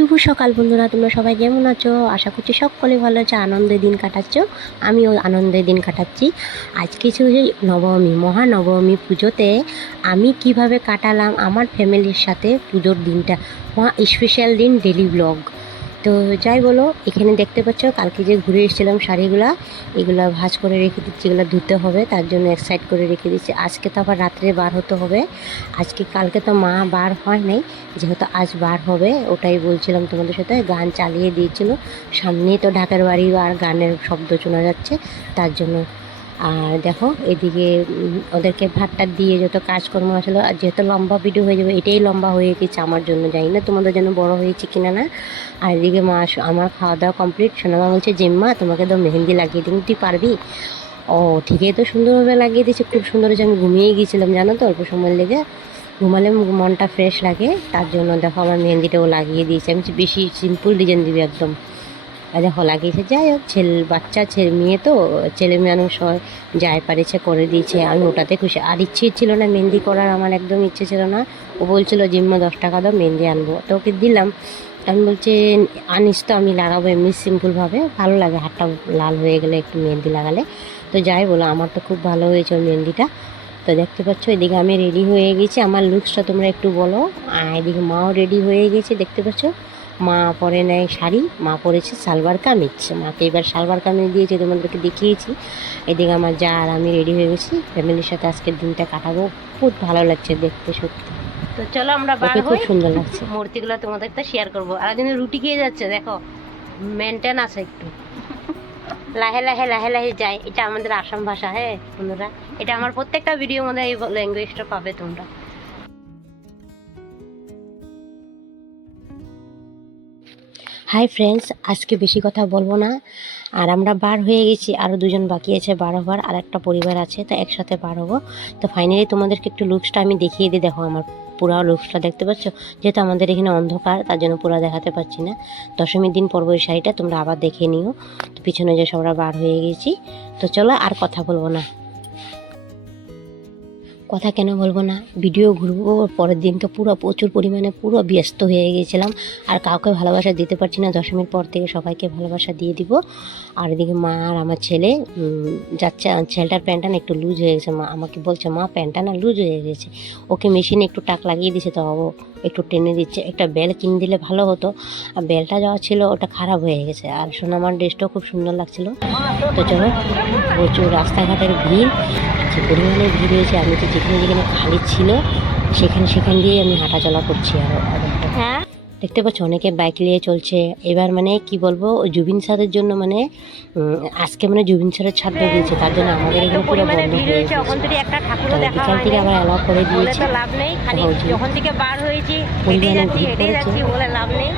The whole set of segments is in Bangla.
শুভ সকাল বন্ধুরা, তোমরা সবাই কেমন আছো? আশা করছি সকলে ভালো আছো আনন্দের দিন কাটাচ্ছ। আমিও আনন্দের দিন কাটাচ্ছি। আজ কিছু যে নবমী, মহানবমী পুজোতে আমি কীভাবে কাটালাম আমার ফ্যামিলির সাথে পুজোর দিনটা। স্পেশাল দিন ডেলি ব্লগ তো যাই বলো, এখানে দেখতে পাচ্ছ, কালকে যে ঘুরে এসেছিলাম শাড়িগুলা, এগুলো ভাঁজ করে রেখে দিচ্ছি, এগুলো ধুতে হবে, তার জন্য এক সাইড করে রেখে দিচ্ছি। আজকে তো আবার রাত্রে বার হতে হবে। আজকে, কালকে তো মা বার হয় নাই, যেহেতু আজ বার হবে, ওটাই বলছিলাম তোমাদের সাথে, গান চালিয়ে দিয়েছিল। সামনেই তো ঢাকার বাড়ি, আর গানের শব্দ শোনা যাচ্ছে, তার জন্য আর দেখো, এদিকে ওদেরকে ভাতটা দিয়ে যত কাজকর্ম আসলে, আর যেহেতু লম্বা ভিডিও হয়ে যাবে, এটাই লম্বা হয়ে গেছে আমার জন্য, জানি না তোমাদের জন্য বড় হয়েছে কিনা না। আর এদিকে মা আমার খাওয়া দাওয়া কমপ্লিট সোনামা বলছে, জিম্মা, তোমাকে তো মেহেন্দি লাগিয়ে দিন তুই পারবি? ও, ঠিকই তো সুন্দরভাবে লাগিয়ে দিয়েছে, খুব সুন্দর হয়েছে, আমি ঘুমিয়ে গিয়েছিলাম জানো তো, অল্প সময় লেগে। ঘুমালে মনটা ফ্রেশ লাগে, তার জন্য দেখো, আমার মেহেন্দিটাও লাগিয়ে দিয়েছে, আমি বেশি সিম্পল ডিজাইন দিবি একদম। আর হলা লাগিয়েছে যাই হোক, ছেলে, বাচ্চা, ছেলে, মেয়ে তো, ছেলে মানুষ হয়, যাই পারেছে, করে দিয়েছে। আমি ওটাতে খুশি। আর ইচ্ছে ছিল না, মেহেন্দি করার আমার একদম ইচ্ছে ছিল না। ও বলছিল, জিম্মা, দশ টাকা দাও, মেহেন্দি আনব। তো ওকে দিলাম। আমি বলছি, আনিস তো, আমি লাগাবো এমনি সিম্পলভাবে ভালো লাগে, হাতটা লাল হয়ে গেলে একটু মেহেন্দি লাগালে। তো যাই বলো, আমার তো খুব ভালো হয়েছে ওই মেহেন্দিটা। তো দেখতে পাচ্ছ, এদিকে আমি রেডি হয়ে গেছি। আমার লুকসটা তোমরা একটু বলো। আর এদিকে মাও রেডি হয়ে গেছে, দেখতে পাচ্ছ? মা পরে নেয় শাড়ি মা পরেছে সালবার কামিজ। মাকে এবার সালবার কামিজ দিয়েছে তোমাদেরকে দেখিয়েছি। এদিকে আমার যা আর আমি রেডি হয়ে গেছি। ফ্যামিলির সাথে আজকের দিনটা কাটাবো। খুব ভালো লাগছে দেখতে সত্যি। তো চলো আমরা বার খুব সুন্দর লাগছে। মূর্তিগুলো তোমাদের তো শেয়ার করব। আর একদিন রুটি খেয়ে যাচ্ছে দেখো। মেনটেন আছে একটু। লাহে লাহে লাহে লাহে যায়। এটা আমাদের আসাম ভাষা হ্যাঁ বন্ধুরা। এটা আমার প্রত্যেকটা ভিডিওর মধ্যে এই ল্যাঙ্গুয়েজটা পাবে তোমরা। হাই ফ্রেন্ডস আজকে বেশি কথা বলব না। আর আমরা বার হয়ে গেছি আরও দুজন বাকি আছে বার হবার আর একটা পরিবার আছে, তো একসাথে বার হব। তো ফাইনালি তোমাদেরকে একটু লুকসটা আমি দেখিয়ে দিই। দেখো আমার পুরো লুকসটা দেখতে পাচ্ছ? যেহেতু আমাদের এখানে অন্ধকার, তার জন্য পুরো দেখাতে পাচ্ছি না। দশমীর দিন পর্ব এই শাড়িটা তোমরা আবার দেখে নিও। তো পিছনে যে সবরা বার হয়ে গেছি। তো চলো আর কথা বলব না। কথা কেন বলব না? ভিডিও ঘুরবো, পরের দিন তো পুরো প্রচুর পরিমাণে পুরো ব্যস্ত হয়ে গেছিলাম। আর কাউকে ভালোবাসা দিতে পারছি না দশমীর পর থেকে সবাইকে ভালোবাসা দিয়ে দিব। আর এদিকে মা আর আমার ছেলে যাচ্ছে ছেলেটার প্যান্টটা না একটু লুজ হয়ে গেছে। মা আমাকে বলছে, মা, প্যান্টটা না লুজ হয়ে গেছে। ওকে মেশিনে একটু টাক লাগিয়ে দিছে তো একটু টেনে দিচ্ছে। একটা বেল কিনে দিলে ভালো হতো। আর বেলটা যাওয়া ছিল ওটা খারাপ হয়ে গেছে। আর সোনামার ড্রেসটাও খুব সুন্দর লাগছিল। তো চলো, প্রচুর রাস্তাঘাটের ভিড়। যে পরিমাণে ভিড় হয়েছে, আমি তো যেখানে যেখানে খালি ছিল, সেখানে সেখান দিয়েই আমি হাঁটাচলা করছি আরও হ্যাঁ? দেখতে পাচ্ছ অনেকে বাইক নিয়ে চলছে। এবার মানে কি বলব জুবিন স্যারের জন্য মানে আজকে মানে জুবিন স্যারের ছাত্র দিয়েছে তার জন্য আমাদের এখানে পুরো বন্ধ ভিড় হয়ে ওখান থেকে একটা ঠাকুরও দেখা বিকাল থেকে আবার অ্যালাউ করে বলে দিয়েছে। তো লাভ নেই খালি হয়েছে। যখন থেকে বার হয়েছি হেঁটে যাচ্ছি ভিড় হেঁটে যাচ্ছি বলে লাভ নেই।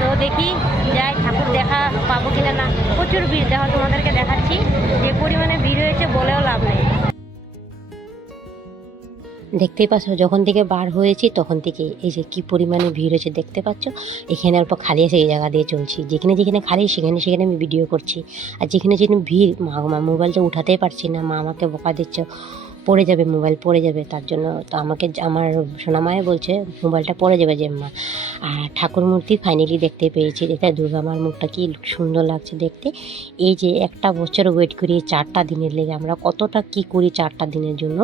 তো দেখি যাই ঠাকুর দেখা পাবো কিনা না। প্রচুর ভিড় দেখো তোমাদেরকে দেখাচ্ছি। যে পরিমাণে ভিড় হয়েছে বলেও লাভ নেই। দেখতেই পাচ্ছ, যখন থেকে বার হয়েছি তখন থেকে এই যে কী পরিমাণে ভিড় হয়েছে দেখতে পাচ্ছ? এখানে অল্প খালি আছে এই জায়গা দিয়ে চলছি। যেখানে যেখানে খালি, সেখানে সেখানে আমি ভিডিও করছি। আর যেখানে যেখানে ভিড়, মা মা মোবাইলটা উঠাতেই পারছি না। মা আমাকে বোকা দিচ্ছ, পড়ে যাবে মোবাইল পড়ে যাবে। তার জন্য তো আমাকে আমার সোনামায় বলছে মোবাইলটা পড়ে যাবে যে মা আর ঠাকুর মূর্তি ফাইনালি দেখতে পেয়েছি। দেখে দুর্গা মার মুখটা কি সুন্দর লাগছে দেখতে। এই যে একটা বছর ওয়েট করি, চারটা দিনের লেগে। আমরা কতটা কি করি চারটা দিনের জন্য?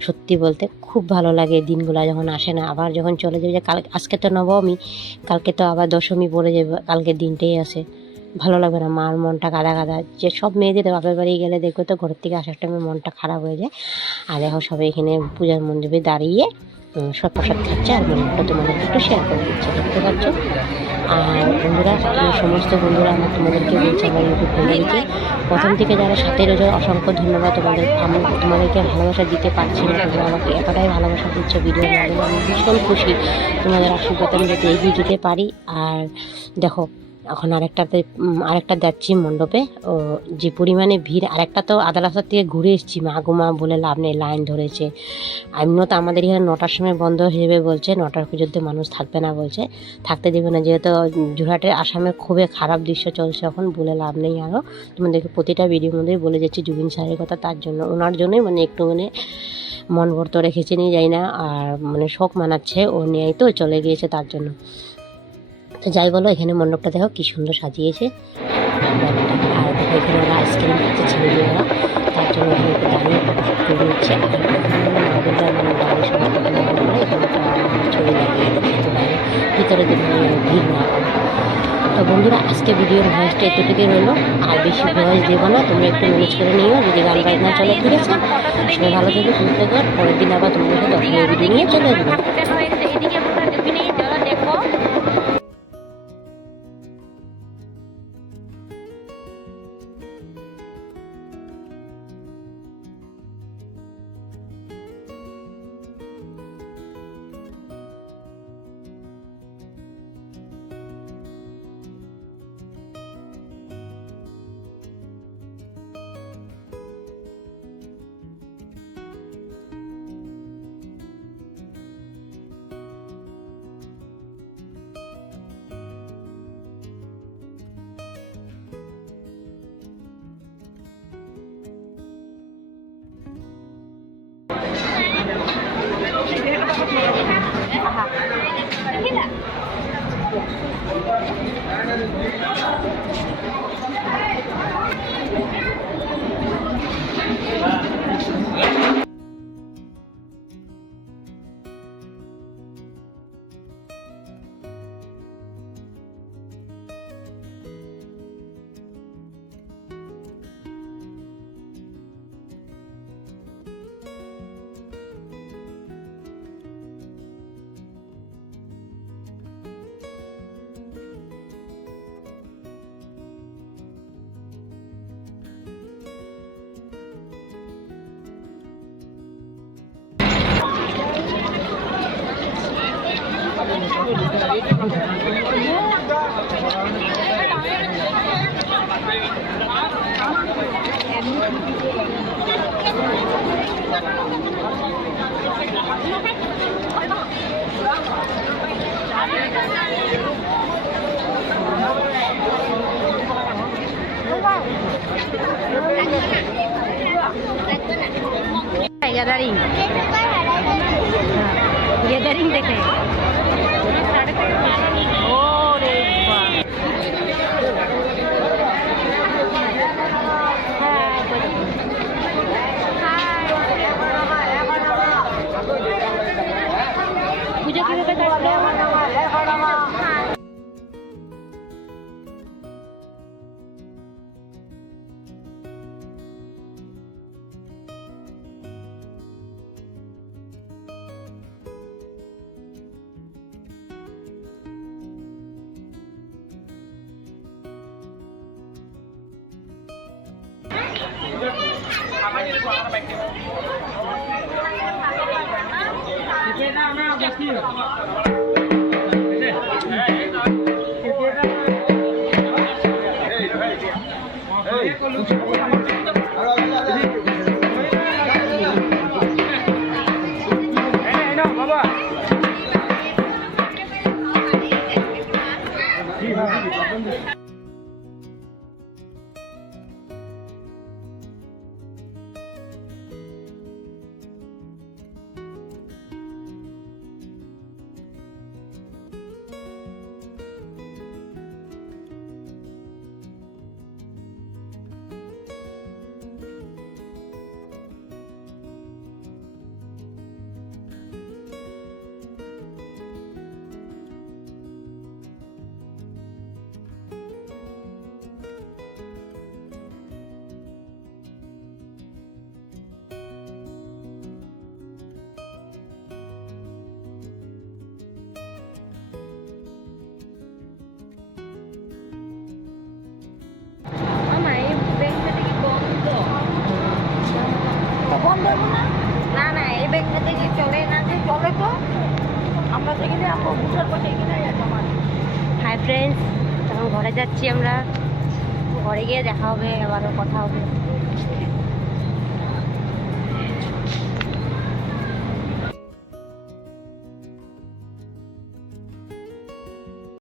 সত্যি বলতে খুব ভালো লাগে দিনগুলো যখন আসে না, আবার যখন চলে যাবে যে কাল, আজকে তো নবমী, কালকে তো আবার দশমী পড়ে যাবে, কালকে দিনটাই আসে। ভালো লাগবে না, মার মনটা গাদা গাদা, যে সব মেয়েদের বাপের বাড়ি গেলে দেখবে তো ঘর থেকে আসার টাইমে মনটা খারাপ হয়ে যায়। আর এখন সবাই এখানে পূজার মণ্ডপে দাঁড়িয়ে সব প্রসাদ খাচ্ছে আর মনটা তোমাদেরকে একটু শেয়ার করে দিচ্ছে, দেখতে পাচ্ছ? আর বন্ধুরা সমস্ত বন্ধুরা আমার তোমাদেরকে বলছে, আমার ইউটিউব ফ্যামিলিকে প্রথম থেকে যারা সাথে রয়েছে, অসংখ্য ধন্যবাদ তোমাদের। আমি তোমাদেরকে ভালোবাসা দিতে পারছি না, তোমরা আমাকে এতটাই ভালোবাসা দিচ্ছ ভিডিওর মাধ্যমে। আমি ভীষণ খুশি তোমাদের আশীর্বাদ আমি যাতে এগিয়ে যেতে পারি। আর দেখো এখন আরেকটাতে আরেকটা যাচ্ছি মণ্ডপে। ও, যে পরিমাণে ভিড়, আরেকটা তো আধা রাস্তার থেকে ঘুরে এসেছি। মা গো বলে লাভ নেই, লাইন ধরেছে। এমনিও তো আমাদের এখানে নটার সময় বন্ধ হয়ে যাবে বলছে, নটার পর্যন্ত মানুষ থাকবে না বলছে। থাকতে দেবে না, যেহেতু যোরহাটের আসামে খুবই খারাপ দৃশ্য চলছে এখন, বলে লাভ নেই আরও তোমাদেরকে প্রতিটা ভিডিওর মধ্যেই বলে যাচ্ছি, জুবিন স্যারের কথা, তার জন্য, ওনার জন্যই মানে একটু মানে মন ভর্ত রেখেছে নিয়ে যাই না। আর মানে শোক মানাচ্ছে, ও নিয়েই তো চলে গিয়েছে তার জন্য। তো যাই বলো, এখানে মণ্ডপটা দেখো কি সুন্দর সাজিয়েছে। আর দেখো এখানে ওরা আইসক্রিম খাচ্ছে, ছেলে মেয়েরা। তার জন্য দাঁড়িয়ে মানে দাঁড়িয়ে সবাই ফটো নেওয়ার পরে এখানে একটা ছবি লাগিয়ে দিচ্ছে তো ভিতরে মানে ভিড় না তো বন্ধুরা, আজকে ভিডিওর ভয়েসটা এতটুকুই রইল। আর বেশি ভয়েস দেবো না, তোমরা একটু ম্যানেজ করে নিও। যদি গান বাজনা চলে, ঠিক আছে? সবাই ভালো থেকো, সুস্থ কর পরের দিন আবার তোমাদের সাথে ভিডিও নিয়ে চলে আসব। Aha. Hila. Thank. 嗯好的好的 গ্যাদারিং দেখে ও রে আমার বন্ধ না? না এই ব্যাগটা থেকে চলে না, যে চলে তো। আমরা যেখানে আমরা বুঝার পর সেখানে হাই ফ্রেন্ডস এখন ঘরে যাচ্ছি আমরা। ঘরে গিয়ে দেখা হবে, আবারও কথা হবে।